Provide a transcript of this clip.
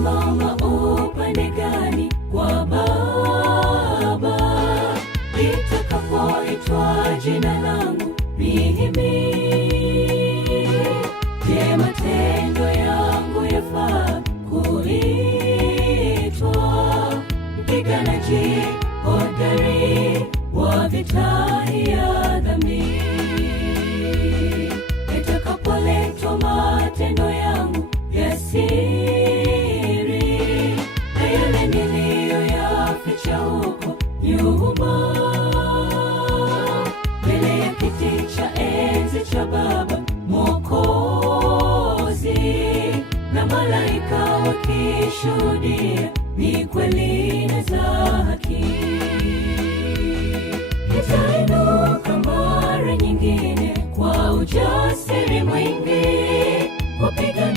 nitasimama upande gani wa Baba? Litakapoitwa jina langu mimi, je, matendo yangu yafaa kuitwa mpiganaji hodari wa vita ya dhambi? Nitakapoletwa matendo yangu ya siri na yale niliyoyaficha huko nyuma, mbele ya kiti cha enzi cha Baba Mwokozi, na malaika wakishuhudia ni kweli na za haki, nitainuka mara nyingine kwa ujasiri mwingi kupiga